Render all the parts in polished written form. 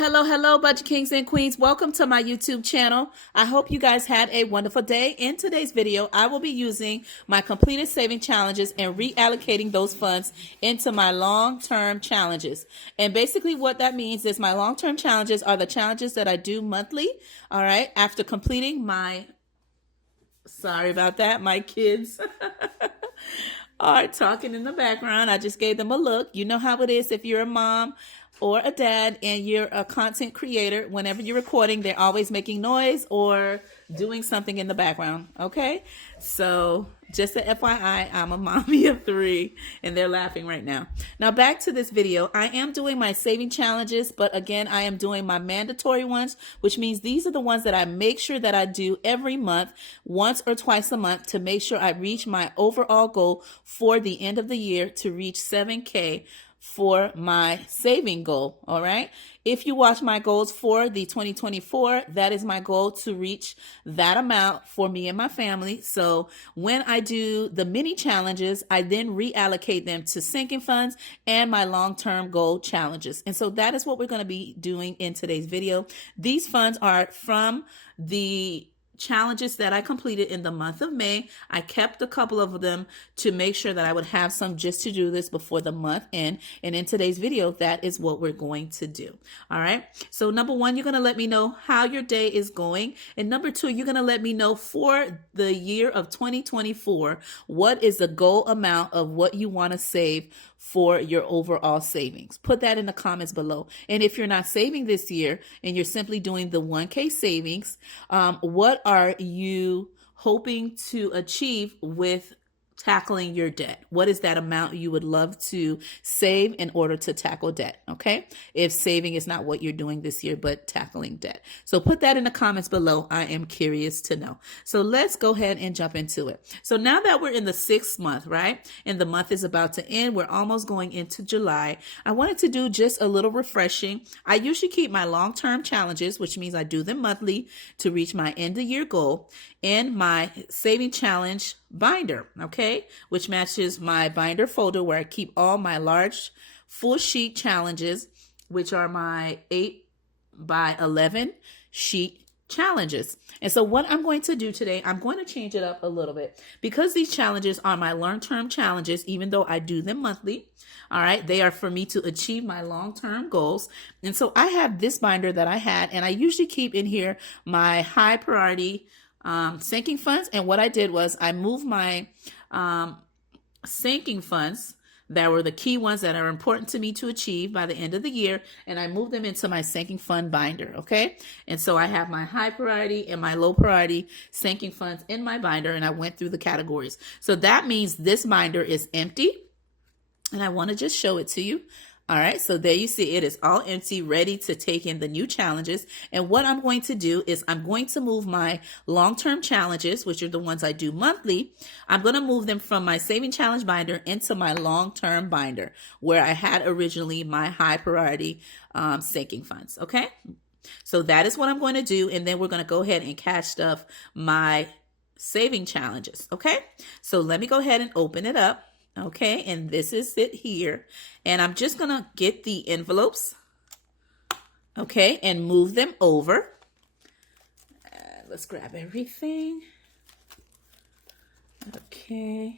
Hello, Budget Kings and Queens. Welcome to my YouTube channel. I hope you guys had a wonderful day. In today's video, I will be using my completed saving challenges and reallocating those funds into my long-term challenges. And basically what that means is my long-term challenges are the challenges that I do monthly, all right, after completing my, sorry about that, my kids are talking in the background. I just gave them a look. You know how it is if you're a mom or a dad and you're a content creator. Whenever you're recording, they're always making noise or doing something in the background. Okay, so just a FYI, I'm a mommy of 3 and they're laughing right now. Now back to this video. I am doing my saving challenges, but again, I am doing my mandatory ones, which means these are the ones that I make sure that I do every month, once or twice a month, to make sure I reach my overall goal for the end of the year to reach 7K for my saving goal. All right. If you watch my goals for the 2024, that is my goal to reach that amount for me and my family. So when I do the mini challenges, I then reallocate them to sinking funds and my long-term goal challenges. And so that is what we're going to be doing in today's video. These funds are from the challenges that I completed in the month of May. I kept a couple of them to make sure that I would have some just to do this before the month end. And in today's video, that is what we're going to do. All right. So number 1, you're going to let me know how your day is going. And number 2, you're going to let me know for the year of 2024, what is the goal amount of what you want to save for your overall savings. Put that in the comments below. And if you're not saving this year and you're simply doing the 1K savings, what are you hoping to achieve with tackling your debt? What is that amount you would love to save in order to tackle debt? Okay. If saving is not what you're doing this year, but tackling debt. So put that in the comments below. I am curious to know. So let's go ahead and jump into it. So now that we're in the 6th month, right? And the month is about to end, we're almost going into July. I wanted to do just a little refreshing. I usually keep my long-term challenges, which means I do them monthly to reach my end of year goal, in my saving challenge binder, okay, which matches my binder folder where I keep all my large full sheet challenges, which are my 8 by 11 sheet challenges. And so what I'm going to do today, I'm going to change it up a little bit because these challenges are my long-term challenges, even though I do them monthly. All right. They are for me to achieve my long-term goals. And so I have this binder that I had, and I usually keep in here my high priority sinking funds. And what I did was I moved my sinking funds that were the key ones that are important to me to achieve by the end of the year, and I moved them into my sinking fund binder. Okay. And so I have my high priority and my low priority sinking funds in my binder, and I went through the categories. So that means this binder is empty, and I want to just show it to you. All right, so there you see it is all empty, ready to take in the new challenges. And what I'm going to do is I'm going to move my long-term challenges, which are the ones I do monthly. I'm going to move them from my saving challenge binder into my long-term binder, where I had originally my high priority sinking funds. Okay, so that is what I'm going to do. And then we're going to go ahead and cash stuff my saving challenges. Okay, so let me go ahead and open it up. Okay, and this is it here. And I'm just going to get the envelopes, okay, and move them over. Let's grab everything. Okay.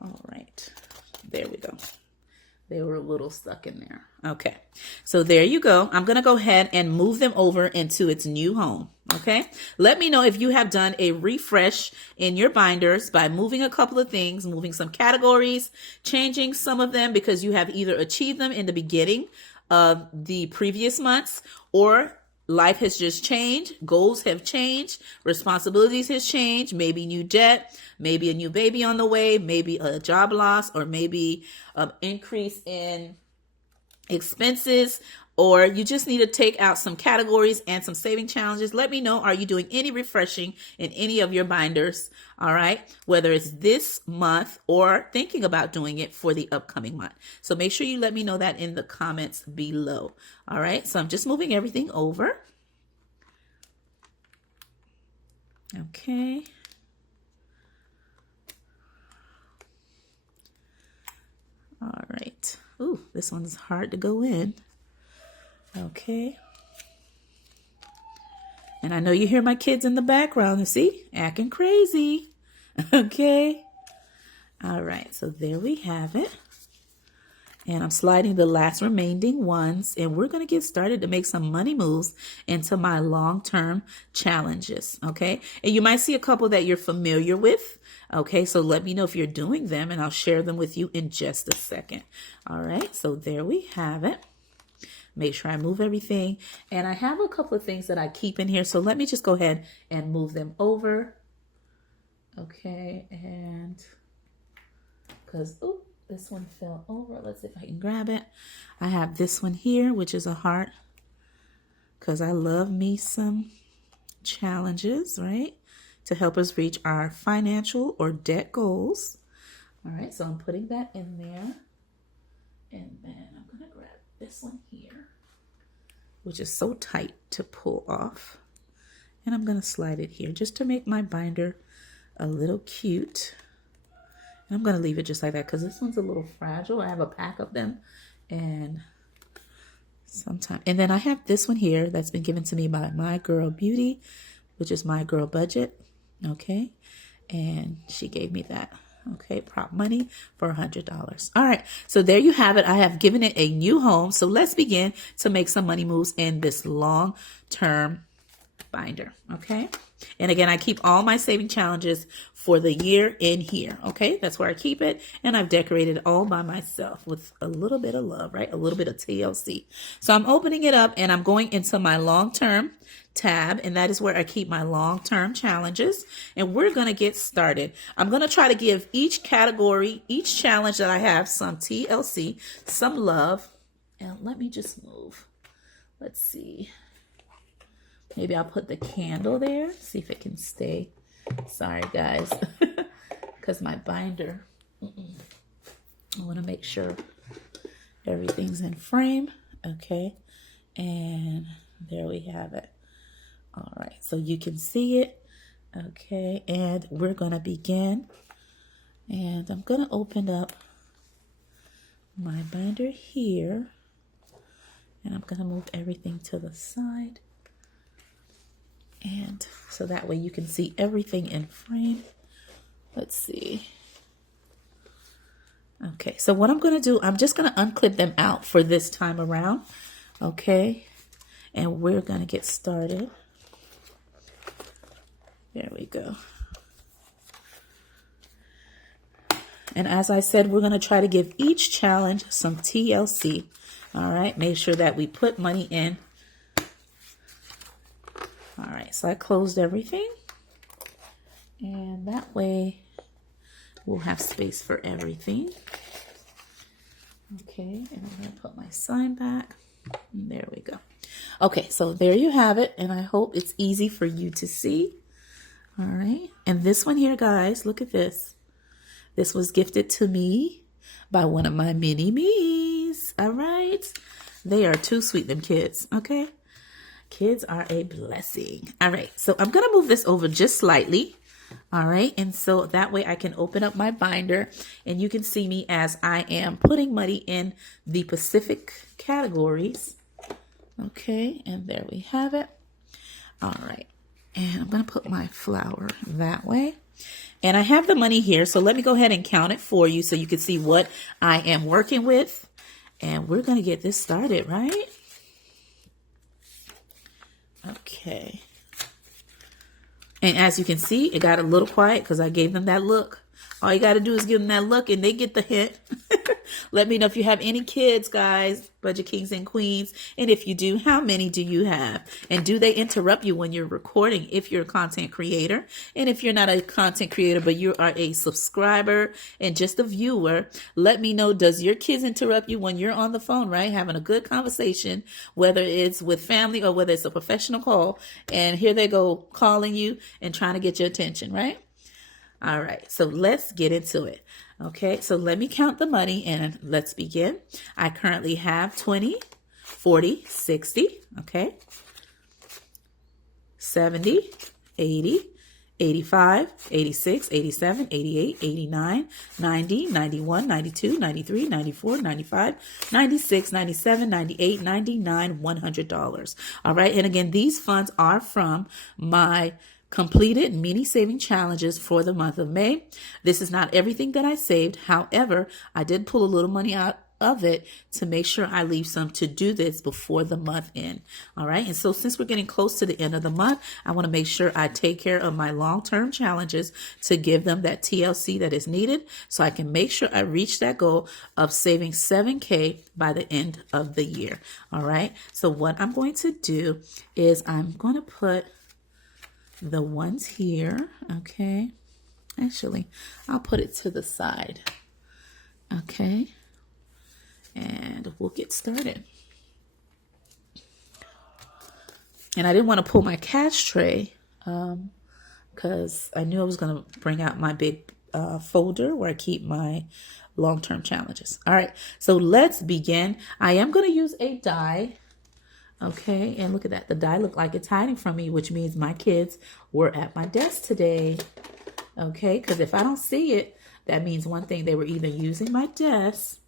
All right. There we go. They were a little stuck in there. Okay, so there you go. I'm going to go ahead and move them over into its new home. Okay, let me know if you have done a refresh in your binders by moving a couple of things, moving some categories, changing some of them because you have either achieved them in the beginning of the previous months, or life has just changed, goals have changed, responsibilities has changed, maybe new debt, maybe a new baby on the way, maybe a job loss, or maybe an increase in expenses, or you just need to take out some categories and some saving challenges. Let me know, are you doing any refreshing in any of your binders? All right, whether it's this month or thinking about doing it for the upcoming month. So make sure you let me know that in the comments below. All right, so I'm just moving everything over. Okay. All right. Ooh, this one's hard to go in. Okay. And I know you hear my kids in the background, you see, acting crazy. Okay. All right, so there we have it. And I'm sliding the last remaining ones, and we're going to get started to make some money moves into my long-term challenges, okay? And you might see a couple that you're familiar with, okay? So let me know if you're doing them, and I'll share them with you in just a second. All right, so there we have it. Make sure I move everything. And I have a couple of things that I keep in here, so let me just go ahead and move them over. Okay, and because, oh, this one fell over. Let's see if I can grab it. I have this one here, which is a heart, because I love me some challenges, right, to help us reach our financial or debt goals. All right, so I'm putting that in there. And then I'm going to grab this one here, which is so tight to pull off. And I'm going to slide it here just to make my binder a little cute. And I'm going to leave it just like that because this one's a little fragile. I have a pack of them, and then I have this one here that's been given to me by My Girl Beauty, which is My Girl Budget. Okay. And she gave me that. Okay, prop money for $100. All right, so there you have it. I have given it a new home. So let's begin to make some money moves in this long-term binder. Okay. And again, I keep all my saving challenges for the year in here. Okay, that's where I keep it. And I've decorated all by myself with a little bit of love, right? A little bit of TLC. So I'm opening it up and I'm going into my long-term tab, and that is where I keep my long-term challenges. And we're going to get started. I'm going to try to give each category, each challenge that I have, some TLC, some love. And let me just move. Let's see. Maybe I'll put the candle there, see if it can stay. Sorry, guys, because my binder, I want to make sure everything's in frame. Okay, and there we have it. All right, so you can see it. Okay, and we're going to begin. And I'm going to open up my binder here. And I'm going to move everything to the side. And so that way you can see everything in frame. Let's see. Okay, so what I'm going to do, I'm just going to unclip them out for this time around. Okay, and we're going to get started. There we go. And as I said, we're going to try to give each challenge some TLC. All right, make sure that we put money in. All right, so I closed everything, and that way we'll have space for everything. Okay, and I'm going to put my sign back. And there we go. Okay, so there you have it, and I hope it's easy for you to see. All right, and this one here, guys, look at this. This was gifted to me by one of my mini-me's. All right, they are too sweet, them kids, okay? Kids are a blessing. All right, so I'm going to move this over just slightly. All right, and so that way I can open up my binder and you can see me as I am putting money in the Pacific categories. Okay, and there we have it. All right, and I'm going to put my flower that way. And I have the money here, so let me go ahead and count it for you so you can see what I am working with. And we're going to get this started, right? Okay. And as you can see, it got a little quiet because I gave them that look. All you got to do is give them that look and they get the hint. Let me know if you have any kids, guys, budget kings and queens. And if you do, how many do you have? And do they interrupt you when you're recording if you're a content creator? And if you're not a content creator, but you are a subscriber and just a viewer, let me know, does your kids interrupt you when you're on the phone, right? Having a good conversation, whether it's with family or whether it's a professional call. And here they go calling you and trying to get your attention, right? All right, so let's get into it. Okay, so let me count the money and let's begin. I currently have 20, 40, 60, okay, 70, 80, 85, 86, 87, 88, 89, 90, 91, 92, 93, 94, 95, 96, 97, 98, 99, $100. All right. And again, these funds are from my completed mini saving challenges for the month of May. This is not everything that I saved. However, I did pull a little money out of it to make sure I leave some to do this before the month end. All right. And so since we're getting close to the end of the month, I want to make sure I take care of my long-term challenges to give them that TLC that is needed so I can make sure I reach that goal of saving $7K by the end of the year. All right. So what I'm going to do is I'm going to put the ones here. Okay. Actually, I'll put it to the side. Okay. And we'll get started. And I didn't want to pull my cash tray because I knew I was going to bring out my big folder where I keep my long-term challenges. All right, so let's begin. I am going to use a die. Okay, and look at that. The die looked like it's hiding from me, which means my kids were at my desk today. Okay, because if I don't see it, that means one thing. They were either using my desk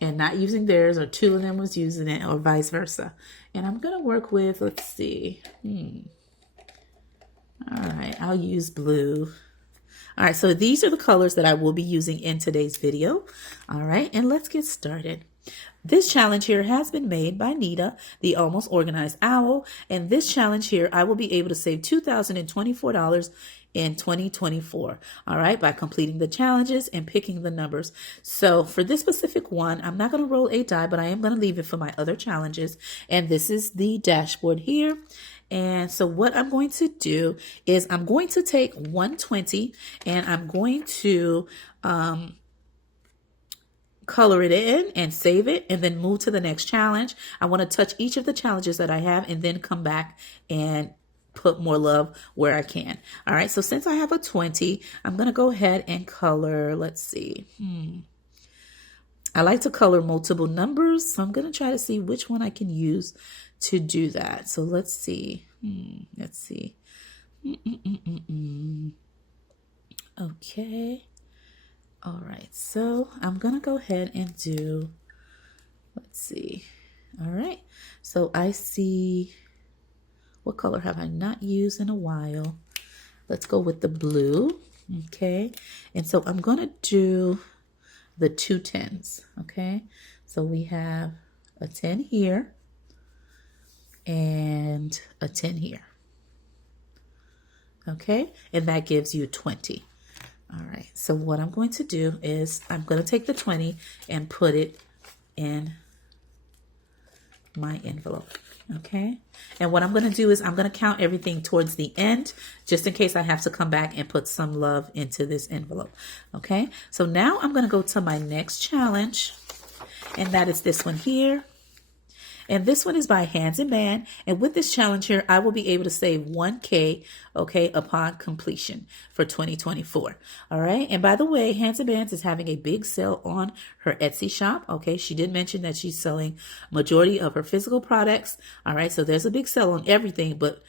and not using theirs, or two of them was using it, or vice versa. And I'm going to work with, let's see. All right, I'll use blue. All right, so these are the colors that I will be using in today's video. All right, and let's get started. This challenge here has been made by Nita, the Almost Organized Owl. And this challenge here, I will be able to save $2,024 in 2024. All right, by completing the challenges and picking the numbers. So for this specific one, I'm not going to roll a die, but I am going to leave it for my other challenges. And this is the dashboard here. And so what I'm going to do is I'm going to take 120 and I'm going to color it in and save it and then move to the next challenge. I want to touch each of the challenges that I have and then come back and put more love where I can. All right, so since I have a 20, I'm going to go ahead and color, let's see. I like to color multiple numbers, so I'm going to try to see which one I can use to do that. So let's see. Let's see. Okay. All right, so I'm going to go ahead and do, let's see. All right, so I see, what color have I not used in a while? Let's go with the blue, okay? And so I'm going to do the 2 10s, okay? So we have a 10 here and a 10 here, okay? And that gives you 20. All right, so what I'm going to do is I'm going to take the 20 and put it in my envelope, okay? And what I'm going to do is I'm going to count everything towards the end, just in case I have to come back and put some love into this envelope, okay? So now I'm going to go to my next challenge, and that is this one here. And this one is by Hands and Band. And with this challenge here, I will be able to save $1K, okay, upon completion for 2024. All right. And by the way, Hands and Bands is having a big sale on her Etsy shop. Okay. She did mention that she's selling majority of her physical products. All right. So there's a big sale on everything, but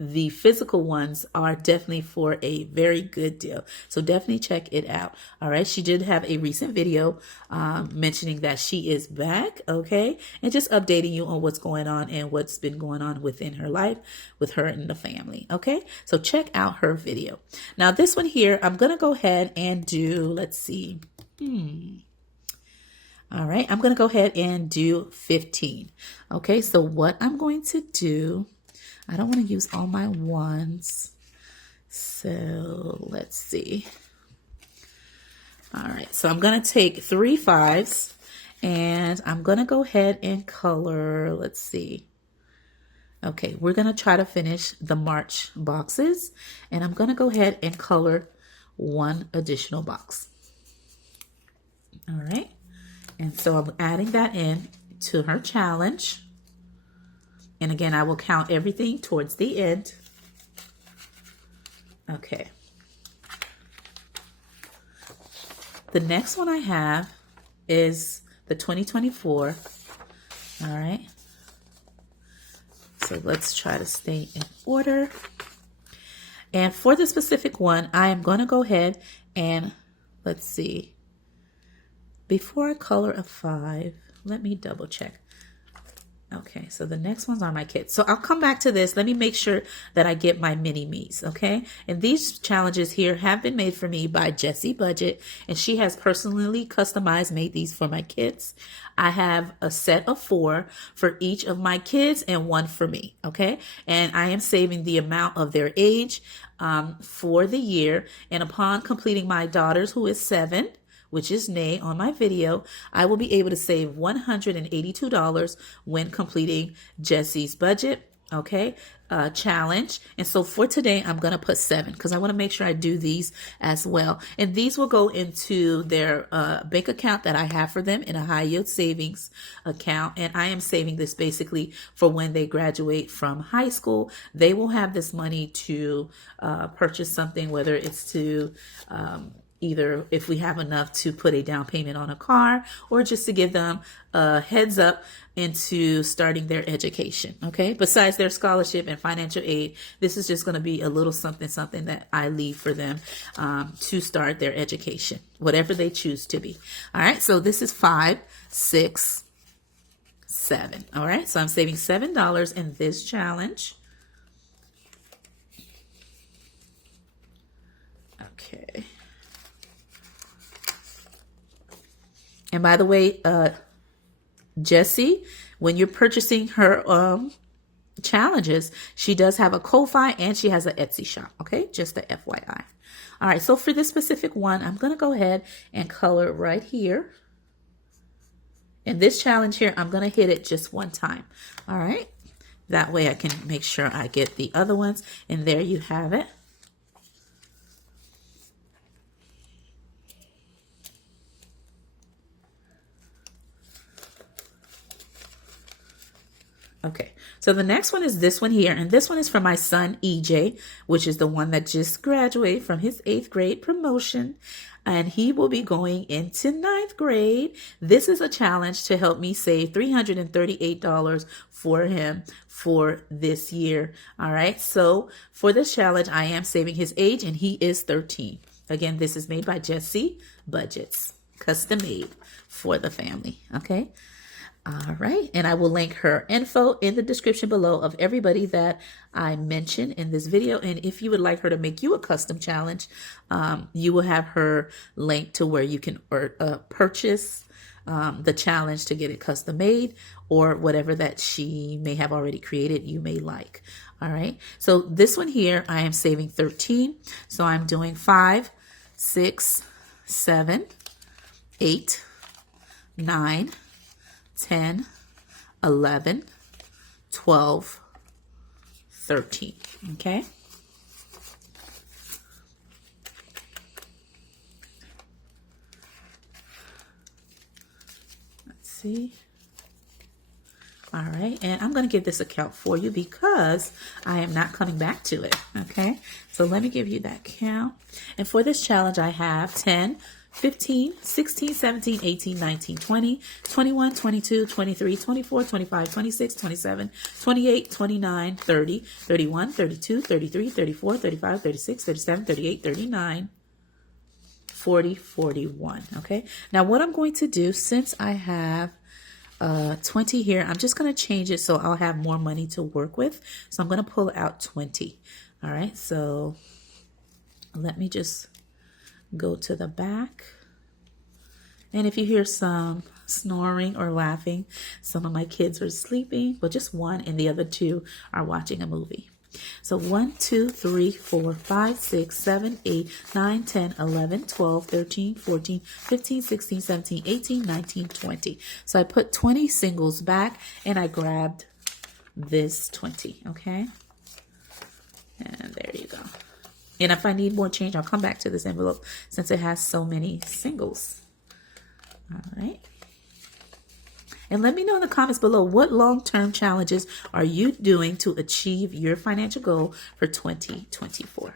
the physical ones are definitely for a very good deal. So definitely check it out. All right. She did have a recent video mentioning that she is back. Okay. And just updating you on what's going on and what's been going on within her life with her and the family. Okay. So check out her video. Now this one here, I'm going to go ahead and do, let's see. All right. I'm going to go ahead and do 15. Okay. So what I'm going to do, I don't want to use all my ones. So let's see. All right. So I'm going to take 3 5s and I'm going to go ahead and color. Let's see. Okay. We're going to try to finish the March boxes and I'm going to go ahead and color 1 additional box. All right. And so I'm adding that in to her challenge. And again, I will count everything towards the end. Okay. The next one I have is the 2024. All right. So let's try to stay in order. And for the specific one, I am going to go ahead and let's see. Before I color a 5, let me double check. Okay, so the next ones are my kids. So I'll come back to this. Let me make sure that I get my mini-me's, okay? And these challenges here have been made for me by Jessie Budget, and she has personally customized made these for my kids. I have a set of 4 for each of my kids and 1 for me, okay? And I am saving the amount of their age for the year. And upon completing my daughter's, who is 7, which is Nay on my video, I will be able to save $182 when completing Jessie's budget, okay, challenge. And so for today, I'm going to put 7 because I want to make sure I do these as well. And these will go into their bank account that I have for them in a high yield savings account. And I am saving this basically for when they graduate from high school. They will have this money to purchase something, whether it's to either if we have enough to put a down payment on a car or just to give them a heads up into starting their education. Okay. Besides their scholarship and financial aid, this is just going to be a little something that I leave for them to start their education, whatever they choose to be. All right. So this is 5, 6, 7. All right. So I'm saving $7 in this challenge. Okay. And by the way, Jessie, when you're purchasing her challenges, she does have a Ko-Fi and she has an Etsy shop. Okay, just a FYI. All right, so for this specific one, I'm going to go ahead and color right here. And this challenge here, I'm going to hit it just 1 time. All right, that way I can make sure I get the other ones. And there you have it. Okay, so the next one is this one here, and this one is for my son, EJ, which is the one that just graduated from his 8th grade promotion, and he will be going into 9th grade. This is a challenge to help me save $338 for him for this year. All right, so for this challenge, I am saving his age, and he is 13. Again, this is made by Jessie Budgets, custom made for the family, okay? All right, and I will link her info in the description below of everybody that I mentioned in this video. And if you would like her to make you a custom challenge, you will have her link to where you can purchase the challenge to get it custom made or whatever that she may have already created you may like. All right, so this one here, I am saving 13. So I'm doing 5, 6, 7, 8, 9, 10, 11, 12, 13, okay? Let's see. All right, and I'm going to give this account for you because I am not coming back to it, okay? So let me give you that count. And for this challenge, I have 10, 15, 16, 17, 18, 19, 20, 21, 22, 23, 24, 25, 26, 27, 28, 29, 30, 31, 32, 33, 34, 35, 36, 37, 38, 39, 40, 41. Okay. Now what I'm going to do, since I have 20 here, I'm just going to change it so I'll have more money to work with. So I'm going to pull out 20. All right. So let me just go to the back. And if you hear some snoring or laughing, some of my kids are sleeping, but just one and the other 2 are watching a movie. So 1, 2, 3, 4, 5, 6, 7, 8, 9, 10, 11, 12, 13, 14, 15, 16, 17, 18, 19, 20. So I put 20 singles back and I grabbed this 20, okay? And there you go. And if I need more change, I'll come back to this envelope since it has so many singles. All right. And let me know in the comments below, what long-term challenges are you doing to achieve your financial goal for 2024?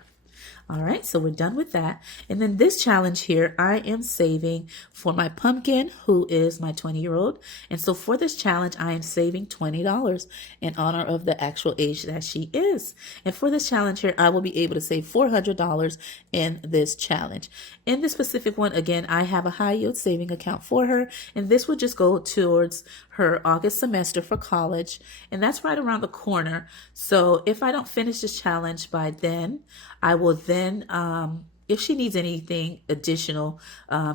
All right, so we're done with that. And then this challenge here, I am saving for my pumpkin, who is my 20-year-old. And so for this challenge, I am saving $20 in honor of the actual age that she is. And for this challenge here, I will be able to save $400 in this challenge. In this specific one, again, I have a high yield saving account for her, and this will just go towards her August semester for college, and that's right around the corner. So if I don't finish this challenge by then, I will then, if she needs anything additional,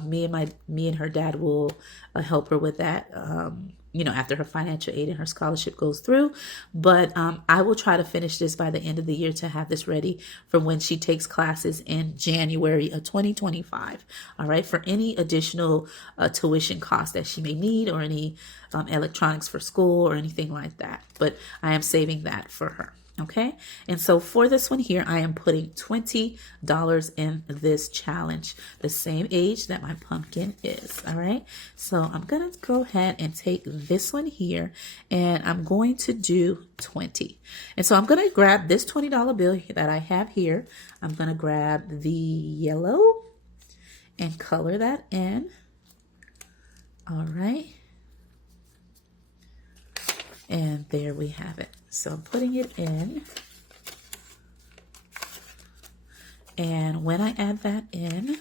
me and her dad will help her with that. After her financial aid and her scholarship goes through. But I will try to finish this by the end of the year to have this ready for when she takes classes in January of 2025. All right, for any additional tuition costs that she may need, or any electronics for school or anything like that. But I am saving that for her. Okay, and so for this one here, I am putting $20 in this challenge, the same age that my pumpkin is. All right, so I'm gonna go ahead and take this one here, and I'm going to do 20. And so I'm gonna grab this $20 bill that I have here. I'm gonna grab the yellow and color that in. All right, and there we have it. So I'm putting it in, and when I add that in,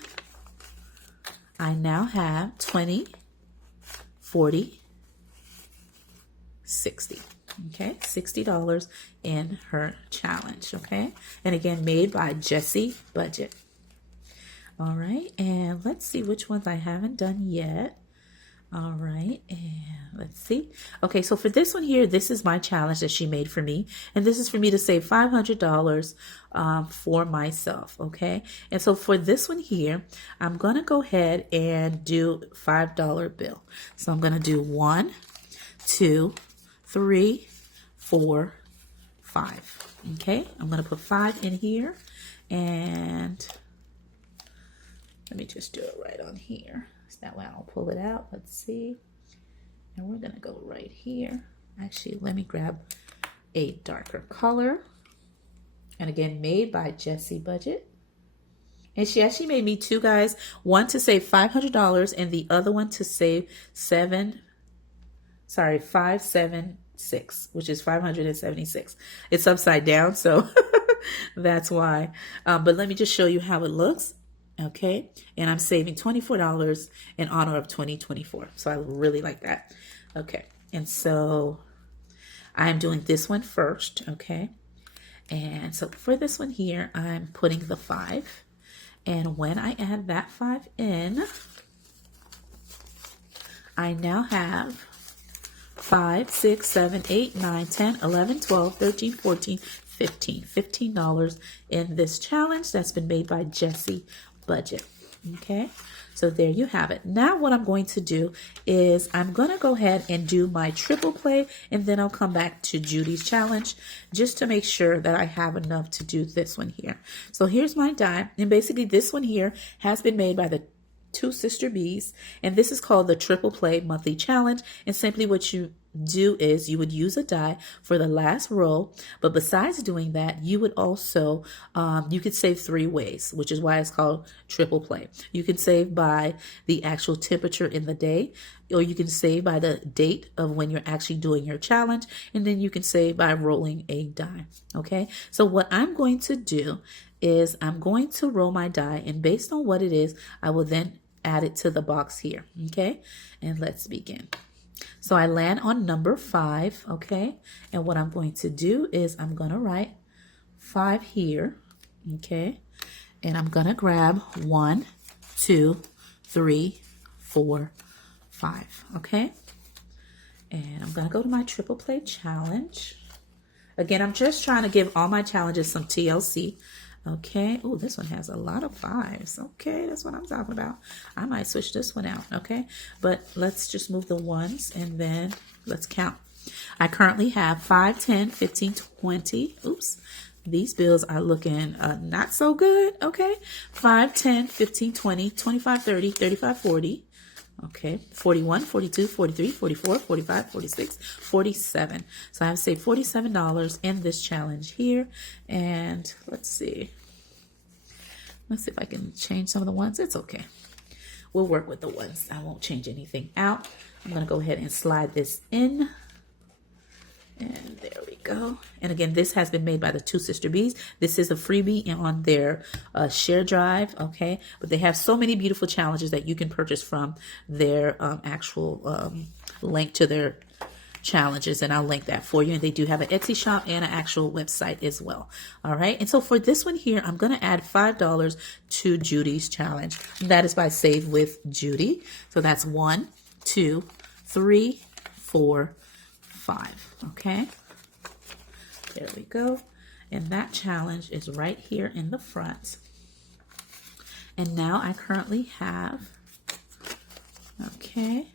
I now have 20, 40, 60. Okay, $60 in her challenge. Okay, and again, made by Jessie Budget. All right, and let's see which ones I haven't done yet. All right, and let's see. Okay, so for this one here, this is my challenge that she made for me, and this is for me to save $500 for myself. Okay, and so for this one here, I'm gonna go ahead and do $5 bill. So I'm gonna do 1, 2, 3, 4, 5. Okay, I'm gonna put 5 in here, and let me just do it right on here. That way I don't pull it out. Let's see. And we're gonna go right here. Actually, let me grab a darker color. And again, made by Jessie Budget. And she actually made me two, guys. One to save $500 and the other one to save 576, which is 576. It's upside down, so that's why. But let me just show you how it looks. Okay, and I'm saving $24 in honor of 2024. So I really like that. Okay, and so I'm doing this one first. Okay, and so for this one here, I'm putting the 5. And when I add that 5 in, I now have 5, 6, 7, 8, 9, 10, 11, 12, 13, 14, 15. $15 in this challenge that's been made by Jessie Budget. Okay, so there you have it. Now what I'm going to do is I'm going to go ahead and do my triple play, and then I'll come back to Judy's challenge just to make sure that I have enough to do this one here. So here's my die, and basically this one here has been made by the two sister bees, and this is called the triple play monthly challenge. And simply what you do is you would use a die for the last row, but besides doing that, you would also you could save 3 ways, which is why it's called triple play. You can save by the actual temperature in the day, or you can save by the date of when you're actually doing your challenge, and then you can save by rolling a die. Okay, so what I'm going to do is I'm going to roll my die, and based on what it is, I will then add it to the box here. Okay, and let's begin. So I land on number 5, okay? And what I'm going to do is I'm going to write 5 here, okay? And I'm going to grab 1, 2, 3, 4, 5, okay? And I'm going to go to my triple play challenge. Again, I'm just trying to give all my challenges some TLC. Okay. Oh, this one has a lot of 5s. Okay, that's what I'm talking about. I might switch this one out. Okay, but let's just move the 1s and then let's count. I currently have 5, 10, 15, 20. Oops. These bills are looking not so good. Okay. 5, 10, 15, 20, 25, 30, 35, 40. Okay, 41, 42, 43, 44, 45, 46, 47. So I have saved $47 in this challenge here. And let's see. Let's see if I can change some of the ones. It's okay. We'll work with the ones. I won't change anything out. I'm going to go ahead and slide this in. And there we go. And again, this has been made by the Two Sister Bees. This is a freebie on their share drive, okay? But they have so many beautiful challenges that you can purchase from their actual link to their challenges, and I'll link that for you. And they do have an Etsy shop and an actual website as well. All right. And so for this one here, I'm going to add $5 to Judy's challenge. That is by Save with Judy. So that's 1, 2, 3, 4, 5. Okay. There we go. And that challenge is right here in the front. And now I currently have, okay,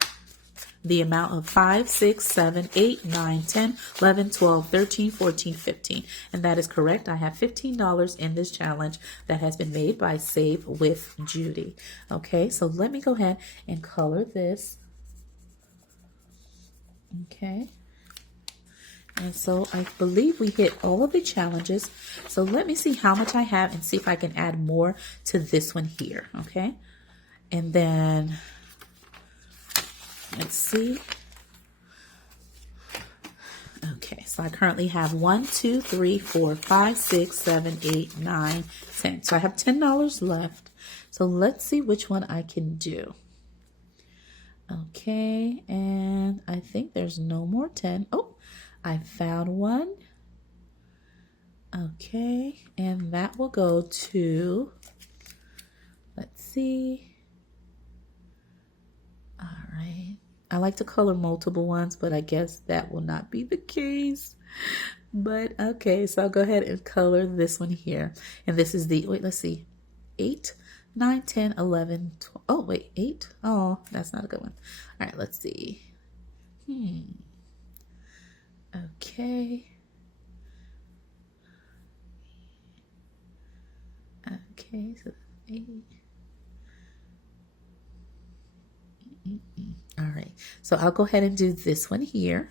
the amount of 5, 6, 7, 8, 9, 10, 11, 12, 13, 14, 15. And that is correct. I have $15 in this challenge that has been made by Save with Judy. Okay, so let me go ahead and color this. Okay. And so I believe we hit all of the challenges. So let me see how much I have and see if I can add more to this one here. Okay. And then let's see. Okay, so I currently have 1, 2, 3, 4, 5, 6, 7, 8, 9, 10. So I have $10 left. So let's see which one I can do. Okay, and I think there's no more 10. Oh, I found one. Okay, and that will go to, let's see. All right. I like to color multiple ones, but I guess that will not be the case. But okay, so I'll go ahead and color this one here. And this is the, wait, let's see, 8, 9, 10, 11, 12. Oh, wait, 8? Oh, that's not a good one. All right, let's see. Okay. Okay, so 8. All right, so I'll go ahead and do this one here.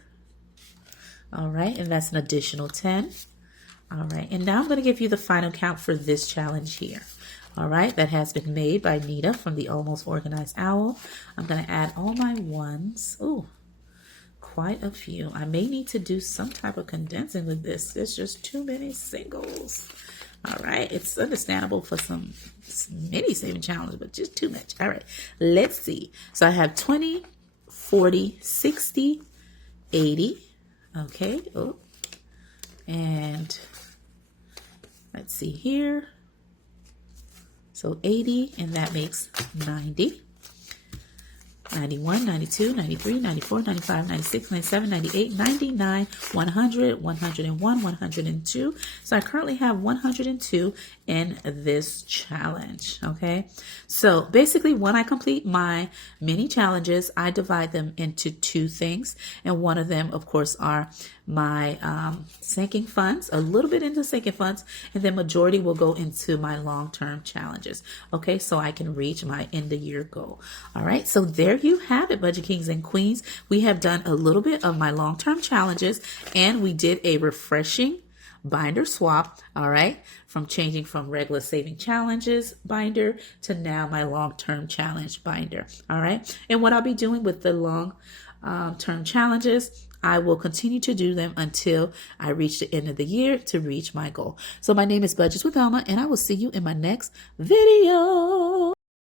All right, and that's an additional 10. All right, and now I'm going to give you the final count for this challenge here. All right, that has been made by Nita from the Almost Organized Owl. I'm going to add all my ones. Ooh, quite a few. I may need to do some type of condensing with this. There's just too many singles. All right, it's understandable for some mini saving challenge, but just too much. All right, let's see. So I have 20, 40, 60, 80. Okay, oh, and let's see here. So 80, and that makes 90. 91, 92, 93, 94, 95, 96, 97, 98, 99, 100, 101, 102. So I currently have 102 in this challenge, okay? So basically when I complete my mini challenges, I divide them into 2 things. And one of them, of course, are my sinking funds, a little bit into sinking funds, and then majority will go into my long-term challenges, okay? So I can reach my end-of-year goal. All right, so there you have it, Budget Kings and Queens. We have done a little bit of my long-term challenges, and we did a refreshing binder swap, all right, from changing from regular saving challenges binder to now my long-term challenge binder, all right? And what I'll be doing with the long-term challenges, I will continue to do them until I reach the end of the year to reach my goal. So my name is Budgets with Elma, and I will see you in my next video.